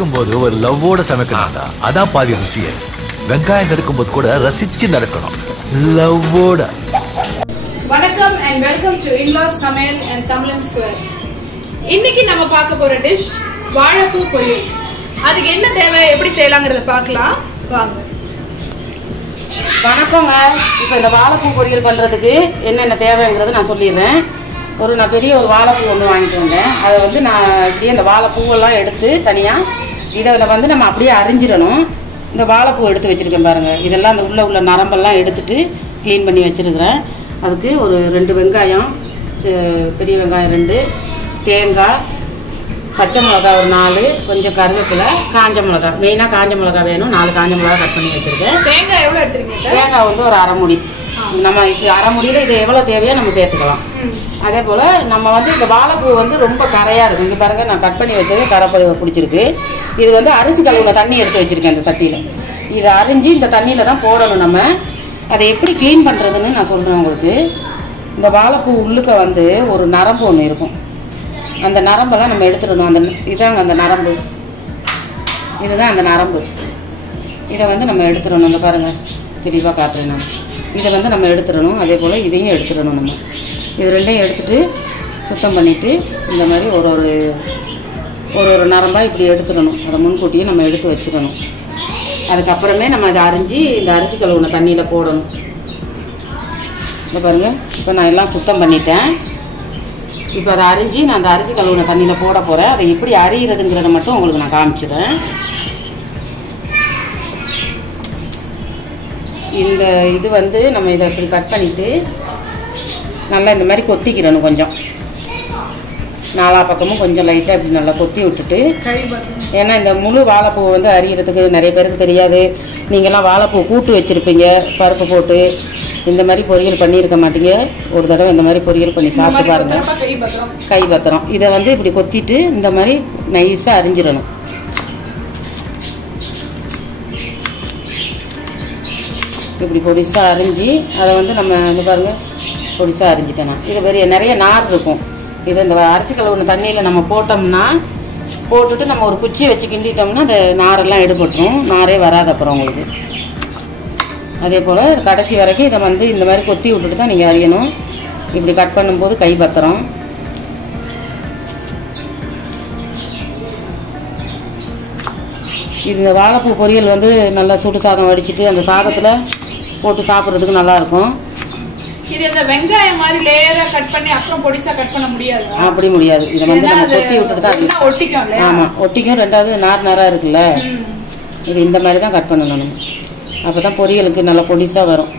சமைக்கும் போது ஒரு லவ்வோட சமைக்கணும்டா. அதான் பாதி ருசியே. வெங்காயம் நறுக்கும் போது கூட ரசிச்சு நடக்கணும், லவ்வோட. வணக்கம் அண்ட் வெல்கம் டு இன்லாஸ் சமையல் அண்ட் தமிழன் ஸ்கொயர். இன்னைக்கு நம்ம பார்க்க போற டிஷ் வாழைப்பூ பொரியல். அதுக்கு என்ன தேவை, எப்படி செய்யலாங்கிறத பார்க்கலாம் வாங்க. வணக்கங்க. இப்போ இந்த வாழைப்பூ பொரியல் பண்ணுறதுக்கு என்னென்ன தேவைங்கிறத நான் சொல்லிடுறேன். நான் பெரிய ஒரு வாழைப்பூ ஒன்று வாங்கிட்டு வந்தேன். அதை வந்து நான் இப்படியே இந்த வாழைப்பூவெல்லாம் எடுத்து தனியாக இதை நம்ம அப்படியே அரிஞ்சிடணும். இந்த வாழைப்பூ எடுத்து வச்சுருக்கேன் பாருங்கள். இதெல்லாம் அந்த உள்ள நரம்பெல்லாம் எடுத்துட்டு க்ளீன் பண்ணி வச்சுருக்கிறேன். அதுக்கு ஒரு 2 வெங்காயம், பெரிய வெங்காயம் 2, தேங்காய், பச்சை மிளகா ஒரு 4, கொஞ்சம் கருவேப்பிலை, காஞ்ச மிளகா. மெயினாக காஞ்ச மிளகா வேணும். 4 காஞ்ச மிளகா கட் பண்ணி வச்சுருக்கேன். தேங்காய் எவ்வளோ எடுத்துருக்கீங்க? தேங்காய் வந்து ஒரு அரை மூடி. நம்ம அரை முடியில் இது எவ்வளோ தேவையோ நம்ம சேர்த்துக்கலாம். அதே போல் நம்ம வந்து இந்த வாழைப்பூ வந்து ரொம்ப கரையாக இருக்கும். இங்கே பாருங்கள், நான் கட் பண்ணி வச்சது கரை பிடிச்சிருக்கு. இது வந்து அரிசி கழுவுல தண்ணி எடுத்து வச்சுருக்கேன் இந்த சட்டியில். இதை அரிஞ்சு இந்த தண்ணியில் தான் போடணும். நம்ம அதை எப்படி க்ளீன் பண்ணுறதுன்னு நான் சொல்கிறேன் உங்களுக்கு. இந்த வாழைப்பூ உள்ளுக்க வந்து ஒரு நரம்பு ஒன்று இருக்கும். அந்த நரம்பெல்லாம் நம்ம எடுத்துடணும். இதாங்க அந்த நரம்பு, இதுதான் அந்த நரம்பு. இதை வந்து நம்ம எடுத்துடணும். இந்த பாருங்கள், தெளிவாக காட்டுறேன் நான். இதை வந்து நம்ம எடுத்துடணும். அதே போல் இதையும் எடுத்துடணும். நம்ம இது ரெண்டையும் எடுத்துகிட்டு சுத்தம் பண்ணிவிட்டு இந்த மாதிரி ஒரு நரம்பாக இப்படி எடுத்துடணும். அதை முன்கூட்டியே நம்ம எடுத்து வச்சிடணும். அதுக்கப்புறமே நம்ம அதை அரிஞ்சு இந்த அரிசி கழுவுன தண்ணியில் போடணும். இந்த பாருங்கள், இப்போ நான் எல்லாம் சுத்தம் பண்ணிட்டேன். இப்போ அதை அரிஞ்சு நான் அந்த அரிசி கழுவுன தண்ணியில் போட போகிறேன். அதை எப்படி அரிகிறதுங்கிறத மட்டும் உங்களுக்கு நான் காமிச்சிடுறேன். இந்த இது வந்து நம்ம இதை இப்படி கட் பண்ணிவிட்டு நல்லா இந்த மாதிரி கொத்திக்கிறணும். கொஞ்சம் நாலா பக்கமும் கொஞ்சம் லைட்டாக இப்படி நல்லா கொத்தி விட்டுட்டு, ஏன்னா இந்த முழு வாழைப்பூ வந்து அரிகிறதுக்கு நிறைய பேருக்கு தெரியாது. நீங்கள்லாம் வாழைப்பூ கூட்டு வச்சுருப்பீங்க, பருப்பு போட்டு. இந்த மாதிரி பொரியல் பண்ணியிருக்க மாட்டீங்க. ஒரு தடவை இந்த மாதிரி பொரியல் பண்ணி சாப்பிட்டு பாருங்கள், கை பத்திரம். இதை வந்து இப்படி கொத்திட்டு இந்த மாதிரி நைஸாக அரிஞ்சிடணும். இப்படி பொடிசாக அரிஞ்சு அதை வந்து நம்ம இந்த பாருங்கள், பொடிசாக அரிஞ்சிட்டேன். இது நிறைய நார் இருக்கும். இதை இந்த அரிசி கழுவுன தண்ணியில் நம்ம போட்டுட்டு நம்ம ஒரு குச்சியை வச்சு கிண்டிட்டோம்னா அந்த நாரெல்லாம் எடுபட்டுரும். நாரே வராது அப்புறம் உங்களுக்கு. அதே போல் கடைசி வரைக்கும் இதை வந்து இந்த மாதிரி கொத்தி விட்டுட்டு தான் நீங்கள் அரியணும். இப்படி கட் பண்ணும்போது கை பத்திரம். இந்த வாழைப்பூ பொரியல் வந்து நல்லா சுடு சாதம் வடிச்சிட்டு அந்த சாதத்தில் போட்டு சாப்பிட்றதுக்கு நல்லாயிருக்கும். இது இந்த வெங்காயம் மாதிரி லேயரா கட் பண்ணி அப்புறம் பொடிசா கட் பண்ண முடியாது. அப்படி முடியாது. இதை வந்து நம்ம கொத்தி விட்டுட்டு தான் ஒட்டிக்கும். ஆமாம், ஒட்டிக்கும். ரெண்டாவது நாராக இருக்குல்ல, இது இந்த மாதிரி தான் கட் பண்ணணும் நம்ம. அப்போ தான் பொரியலுக்கு நல்லா பொடிசாக வரும்.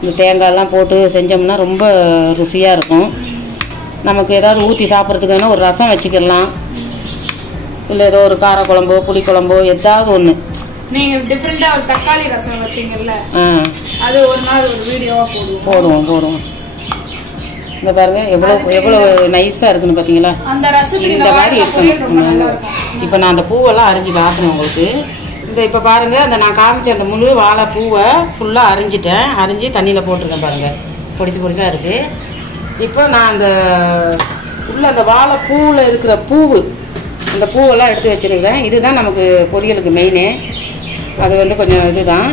இந்த தேங்காயெல்லாம் போட்டு செஞ்சோம்னா ரொம்ப ருசியாக இருக்கும். நமக்கு ஏதாவது ஊற்றி சாப்பிட்றதுக்கு வேணால் ஒரு ரசம் வச்சுக்கிடலாம், இல்லை ஏதோ ஒரு காரக்குழம்போ புளிக்குழம்போ ஏதாவது ஒன்று. நீங்கள் டிஃப்ரெண்ட்டாக ஒரு தக்காளி ரசம் வைப்பீங்கல்ல, அது ஒரு நாள் ஒரு வீடியோவாக போடுவோம். இந்த பாருங்கள் எவ்வளோ நைஸாக இருக்குன்னு பார்த்தீங்களா. இந்த மாதிரி இருக்கணும். இப்போ நான் அந்த பூவெல்லாம் அரிஞ்சு காட்டுறேன் உங்களுக்கு. இப்போ பாருங்கள், அந்த நான் காமிச்ச அந்த முழு வாழைப்பூவை ஃபுல்லாக அரிஞ்சு தண்ணியில் போட்டிருக்கேன் பாருங்கள். பொடிசாக இருக்குது. இப்போ நான் அந்த வாழைப்பூவில் இருக்கிற இந்த பூவெல்லாம் எடுத்து வச்சுருக்கிறேன். இதுதான் நமக்கு பொரியலுக்கு மெயினே. அது வந்து கொஞ்சம் இதுதான்.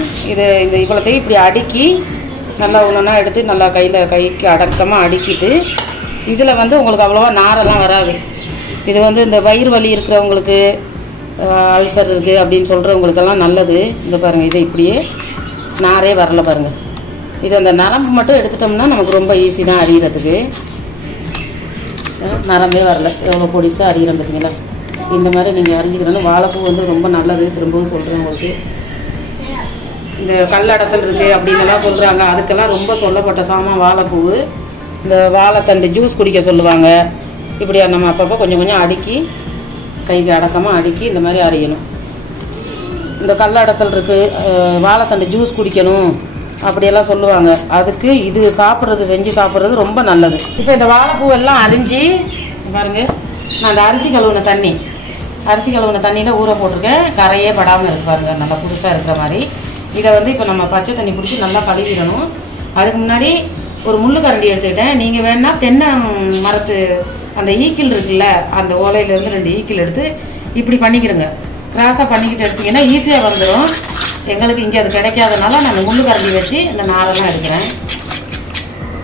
இந்த இவ்வளோத்தையும் இப்படி அடுக்கி நல்லா ஒன்றுனா எடுத்து நல்லா கைக்கு அடக்கமாக அடுக்கிட்டு, இதில் வந்து உங்களுக்கு அவ்வளோவா நாரெல்லாம் வராது. இது வந்து இந்த வயிறு வலி இருக்கிறவங்களுக்கு, அல்சர் இருக்குது அப்படின்னு சொல்கிறவங்களுக்கெல்லாம் நல்லது. இந்த பாருங்கள், இதை இப்படியே நாரே வரல பாருங்கள். இது அந்த நரம்பு மட்டும் எடுத்துட்டோம்னா நமக்கு ரொம்ப ஈஸி தான் அரிகிறதுக்கு. நரம்பே வரல, எவ்வளோ பொடிசாக அரிகிறோம் பார்த்தீங்களா. இந்த மாதிரி நீங்கள் அரிஞ்சிக்கிறோன்னு. வாழைப்பூ வந்து ரொம்ப நல்லது. திரும்பவும் சொல்கிறேன் உங்களுக்கு. இந்த கல்லடசல் இருக்குது அப்படின்னுலாம் சொல்கிறாங்க. அதுக்கெல்லாம் ரொம்ப சொல்லப்பட்ட சாமான் வாழைப்பூ. இந்த வாழைத்தண்டு ஜூஸ் குடிக்க சொல்லுவாங்க. இப்படி நம்ம அப்பப்போ கொஞ்சம் அடுக்கி கைக்கு அடக்கமாக அடுக்கி இந்த மாதிரி அரியணும். இந்த கல்லடசல் இருக்குது, வாழைத்தண்டு ஜூஸ் குடிக்கணும் அப்படியெல்லாம் சொல்லுவாங்க. அதுக்கு இது செஞ்சு சாப்பிட்றது ரொம்ப நல்லது. இப்போ இந்த வாழைப்பூ எல்லாம் அரிஞ்சு பாருங்கள், நான் அந்த அரிசி கழுவுன தண்ணியில் ஊற போட்டிருக்கேன். கரையே படாமல் இருக்கு பாருங்கள், நல்லா புதுசாக இருக்கிற மாதிரி. இதை வந்து இப்போ நம்ம பச்சை தண்ணி பிடிச்சி நல்லா கழுவிடணும். அதுக்கு முன்னாடி ஒரு முள்ளு கரண்டி எடுத்துக்கிட்டேன். நீங்கள் வேணால் தென்னை மரத்து அந்த ஈக்கிள் இருக்குல்ல, அந்த ஓலையிலேருந்து 2 ஈக்கிள் எடுத்து இப்படி பண்ணிக்கிறங்க. கிராஸாக பண்ணிக்கிட்டு எடுத்தீங்கன்னா ஈஸியாக வந்துடும். எங்களுக்கு இங்கே அது கிடைக்காதனால நான் முள்ளு கரண்டி வச்சு இந்த நாரெல்லாம் எடுக்கிறேன்.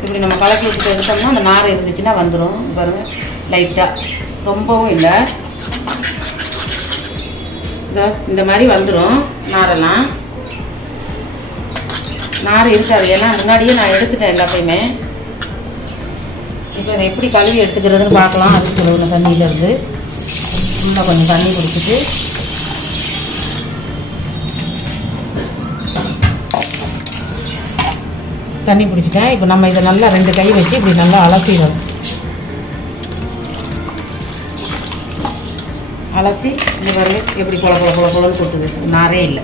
இப்படி நம்ம கலக்கி விட்டு எடுத்தோம்னா அந்த நார் இருந்துச்சுன்னா வந்துடும். பாருங்கள், லைட்டாக, ரொம்பவும் இல்லை, இந்த மாதிரி வந்துடும். நாரெல்லாம் நார் இருக்காது, ஏன்னா முன்னாடியே நான் எடுத்துட்டேன் எல்லாத்தையுமே. இப்போ இதை எப்படி கழுவி எடுத்துக்கிறதுன்னு பார்க்கலாம். அதுக்கு உள்ள தண்ணியிலேருந்து இன்னும் கொஞ்சம் தண்ணி குடிச்சிட்டு தண்ணி பிடிச்சிட்டேன். இப்போ நம்ம இதை நல்லா 2 கை வச்சு இப்படி நல்லா அலசிடணும். அலசி இந்த பாருங்க எப்படி பொல பொல பொல பொலன்னு கொட்டுது, நாரே இல்லை.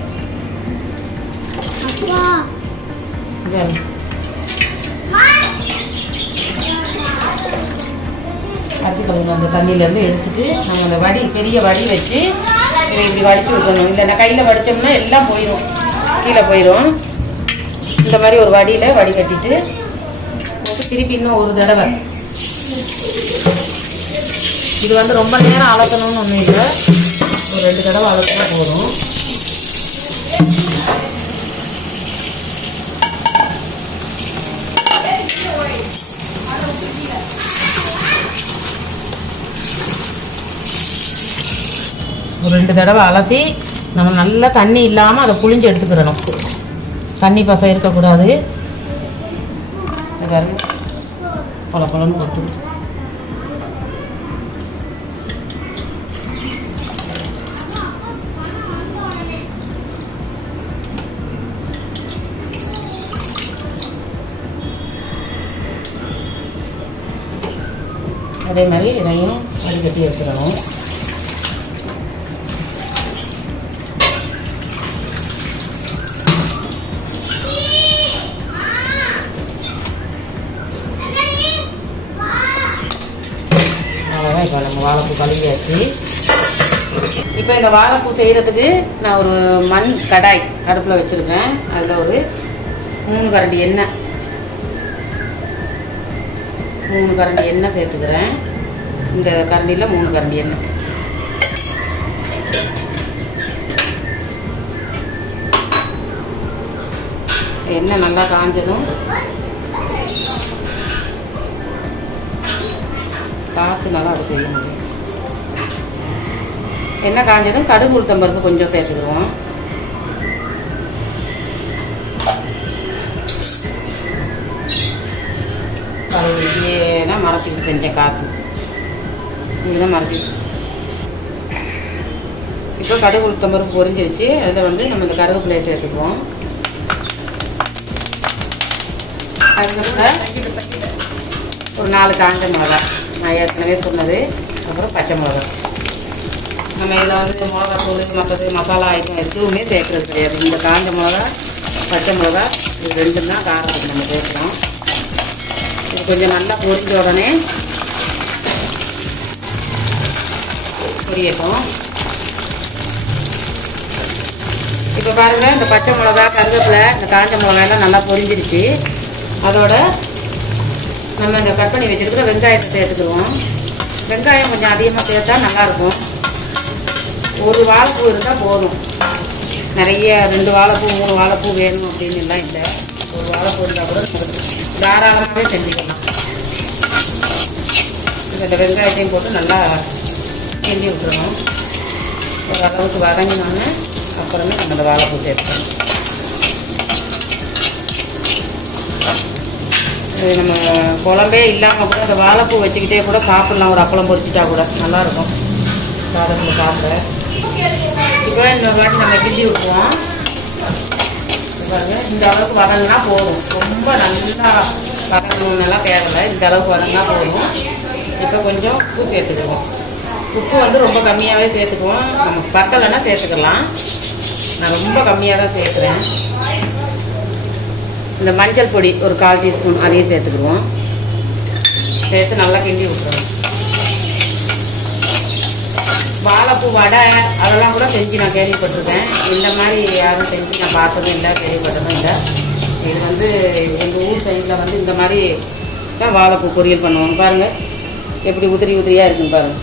அரிசி கழுவுன அந்த தண்ணியிலேருந்து எடுத்துட்டு நம்ம அந்த வடி, பெரிய வடி வச்சு இதை இப்படி வடித்து விட்டுறணும். இல்லைன்னா கையில் வடித்தோம்னா எல்லாம் போயிடும், கீழே போயிடும். இந்த மாதிரி ஒரு வடியில் வடிகட்டிட்டு திருப்பி இன்னும் ஒரு தடவை. இது வந்து ரொம்ப நேரம் அலக்கணும்னு ஒன்றும் இல்லை, ஒரு 2 தடவை அலக்கினா போதும். ஒரு 2 தடவை அலசி நம்ம நல்லா தண்ணி இல்லாமல் அதை புழிஞ்சு எடுத்துக்கிறணும். தண்ணி பசை இருக்கக்கூடாது. பாருங்க பொல பொலன்னு கொட்டு. அதே மாதிரி இதையும் வடிகட்டி எடுத்துடணும். அவ்வளோதான். இப்போ நம்ம வாழைப்பூ கழுவியாச்சு. இப்போ இந்த வாழைப்பூ செய்கிறதுக்கு நான் ஒரு மண் கடாய் அடுப்பில் வச்சுருக்கேன். அதில் ஒரு 3 கரண்டி எண்ணெய், 3 கரண்டி எண்ணெய் சேர்த்துக்கிறேன். இந்த கரண்டியில் 3 கரண்டி எண்ணெய். எண்ணெய் நல்லா காஞ்சதும் காற்று நல்லா அது செய்ய முடியும். எண்ணெய் காஞ்சதும் கடுகு உளுத்தம்பருப்பு கொஞ்சம் சேர்த்துக்குருவோம். இப்படியேனா மறைச்சிக்கிட்டு செஞ்சேன், காற்று இப்படிதான் மறைச்சி. இப்போ கடுகு உளுத்தம்பருப்பு பொரிஞ்சிருச்சு. அதில் வந்து நம்ம இந்த கருவேப்பிலையை சேர்த்துக்குவோம். அதுக்கப்புறம் ஒரு 4 காஞ்ச மிளகா நான் ஏற்கனவே சொன்னது. அப்புறம் பச்சை மிளகா. நம்ம இதில் வந்து மிளகாத்தூள் மற்றது மசாலா ஐட்டம் எதுவுமே சேர்க்குறது கிடையாது. இந்த காஞ்ச மிளகா, பச்சை மிளகா, இது 2 தான் காரத்துக்கு நம்ம சேர்க்குறோம். இது கொஞ்சம் நல்லா பொரிஞ்ச உடனே பொரியட்டும். இப்போ பாருங்கள், இந்த பச்சை மிளகா, கருவேப்பிலை, இந்த காஞ்ச மிளகாயெல்லாம் நல்லா பொரிஞ்சிருச்சு. அதோட நம்ம இந்த கட் பண்ணி வச்சுருக்கிற வெங்காயத்தை சேர்த்துக்குவோம். வெங்காயம் கொஞ்சம் அதிகமாக சேர்த்தா நல்லாயிருக்கும். ஒரு வாழைப்பூ இருந்தால் போதும். நிறைய 2 வாழைப்பூ 3 வாழைப்பூ வேணும் அப்படின்னு எல்லாம் இல்லை. ஒரு வாழைப்பூ இருந்தால் கூட தாராளமாகவே செஞ்சுக்கலாம். இந்த வெங்காயத்தையும் போட்டு நல்லா கிண்டி விட்டுறணும். ஓரளவுக்கு வதங்கினோன்னே அப்புறமே நம்ம இந்த வாழைப்பூ சேர்த்துக்கணும். இது நம்ம குழம்பே இல்லாமல் கூட அந்த வாழைப்பூ வச்சுக்கிட்டே கூட சாப்பிட்லாம். ஒரு அப்பளம் பொரிச்சிட்டா கூட நல்லாயிருக்கும் சாதத்தில் சாப்பிட. இப்போ இந்த வாட்டி நம்ம கிண்டி விட்டுருவோம். பாருங்க, இந்த அளவுக்கு வதங்கினா போதும். ரொம்ப நல்லா வதங்கணுன்னெல்லாம் தேவையில்லை. இந்த அளவுக்கு வதங்கினா போதும். இப்போ கொஞ்சம் உப்பு சேர்த்துக்குவோம். உப்பு வந்து ரொம்ப கம்மியாகவே சேர்த்துக்குவோம். நம்ம பத்தலைன்னா சேர்த்துக்கலாம். நான் ரொம்ப கம்மியாக தான் சேர்க்குறேன். இந்த மஞ்சள் பொடி ஒரு 1/4 டீஸ்பூன் அதையும் சேர்த்துக்குவோம். சேர்த்து நல்லா கிண்டி விட்டுருவோம். வாழைப்பூ வடை அதெல்லாம் கூட செஞ்சு நான் கேள்விப்பட்டிருக்கேன். இந்த மாதிரி யாரும் செஞ்சு நான் பார்த்ததும் இல்லை, கேள்விப்பட்டதும் இல்லை. இது வந்து எங்கள் ஊர் சைடில் வந்து இந்த மாதிரி தான் வாழைப்பூ பொரியல் பண்ணுவாங்க. பாருங்கள் எப்படி உதிரி உதிரியாக இருக்குன்னு பாருங்கள்.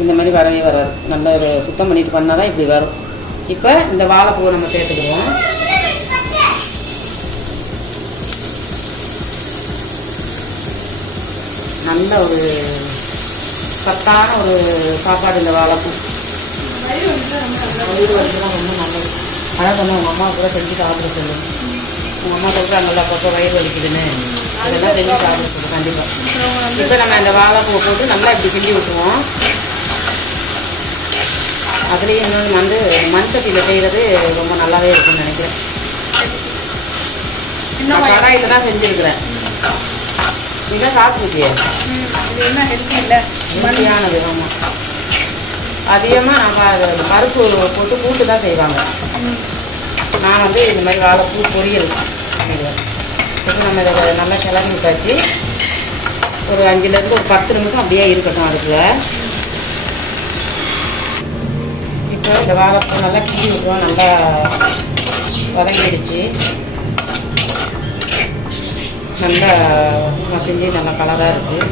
இந்த மாதிரி வரவே வராது. நல்லா ஒரு சுத்தம் பண்ணிட்டு பண்ணால் தான் இப்படி வரும். இப்போ இந்த வாழைப்பூவை நம்ம சேர்த்துக்குவோம். நல்ல ஒரு சத்தான ஒரு சாப்பாடு இந்த வாழைப்பூ. வயிறு வலிக்குலாம் ரொம்ப நல்லது. அதான் சொன்னால் உங்கள் அம்மா கூட செஞ்சு சாப்பிட சொல்லுங்க. உங்கள் அம்மா சொல்கிறாங்கல்ல அப்பப்போ வயிறு வலிக்குதுன்னு, அதெல்லாம் செஞ்சு சாப்பிட சொல்லுங்க கண்டிப்பாக. இப்போ நம்ம இந்த வாழைப்பூவை போட்டு நல்லா இப்படி கிண்டி விட்டுருவோம். அதுலேயும் இன்னொன்று வந்து மண் சட்டியில் செய்கிறது ரொம்ப நல்லாவே இருக்குன்னு நினைக்கிறேன். நான் கடாயில் தான் செஞ்சுருக்கிறேன். இதான் சாப்பிட்டுருக்கியே, இது என்ன ஹெல்த்தி இல்லை, மல்லியானது. ஆமாம், அதிகமாக நம்ம பருப்பு போட்டு கூட்டு தான் செய்வாங்க. நான் வந்து இந்த மாதிரி வாழைப்பூ பொரியல் பண்ணிடுவேன். இப்போ நம்ம இதை நல்லா கிளறி விட்டாச்சு. ஒரு 5லேருந்து ஒரு 10 நிமிஷம் அப்படியே இருக்கட்டும் அதுக்குள்ள. இப்போ இந்த வாழைப்பூ நல்லா கிண்டி விட்டுருவோம். நல்லா வதங்கிடுச்சு. நல்லா மசிஞ்சு நல்லா கலராக இருக்குது.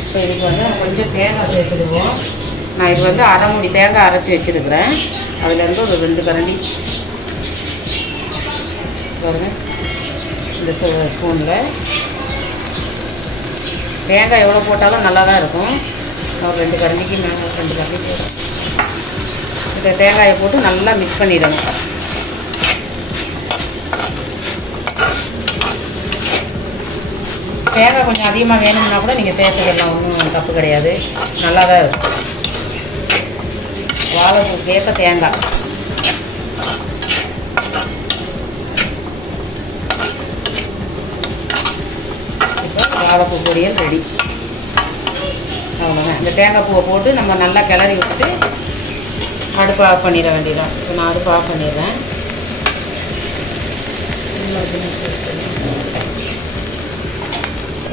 இப்போ இதுக்கு வந்து கொஞ்சம் தேங்காய் சேர்த்துடுவோம். நான் இது வந்து 1/2 மூடி தேங்காய் அரைச்சி வச்சுருக்கிறேன். அதுலேருந்து ஒரு 2 கரண்டி பாருங்க. இந்த ஸ்பூனில் தேங்காய் எவ்வளோ போட்டாலும் நல்லா தான் இருக்கும். ஒரு 2 கரண்டிக்கு நான் 2 கரண்டி போடுறேன். இந்த தேங்காயை போட்டு நல்லா மிக்ஸ் பண்ணிடணும். தேங்காய் கொஞ்சம் அதிகமாக வேணும்னா கூட நீங்கள் சேர்த்துக்கலாம், ஒன்றும் தப்பு கிடையாது, நல்லா தான் இருக்கும். வாழைப்பூ ஏற்ற தேங்காய். இப்போ வாழைப்பூ பொரியல் ரெடி. அவ்வளோதான். இந்த தேங்காய் பூவை போட்டு நம்ம நல்லா கிளறி விட்டுட்டு அடுப்பு ஆஃப் பண்ணிட வேண்டியதான். இப்போ நான் அடுப்பு ஆஃப் பண்ணிடுறேன்.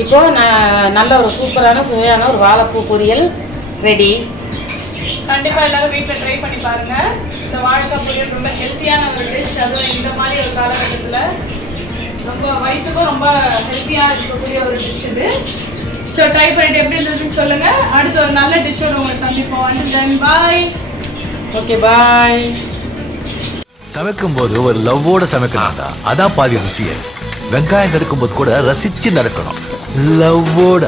இப்போ நான் நல்ல ஒரு சூப்பரான சுவையான ஒரு வாழைப்பூ பொரியல் ரெடி. கண்டிப்பாக எல்லாரும் வீட்டில் ட்ரை பண்ணி பாருங்க. இந்த வாழைக்காய் பொரியல் ரொம்ப ஹெல்த்தியான ஒரு டிஷ். அதுவும் இந்த மாதிரி ஒரு காலகட்டத்தில் ரொம்ப வயிற்றுக்கும் ரொம்ப ஹெல்த்தியாக இருக்கக்கூடிய ஒரு டிஷ் இது. ஸோ ட்ரை பண்ணிட்டு எப்படி இருந்ததுன்னு சொல்லுங்க. அடுத்து ஒரு நல்ல டிஷ்ஷோட உங்களை சந்திப்போம். And then bye. Okay bye. சமைக்கும் போது ஒரு லவ்வோட சமைக்கணும்டா, அதான் பாதி ருசியே. வெங்காயம் நறுக்கும் போது கூட ரசிச்சு நறுக்கணும், லவ்வோட.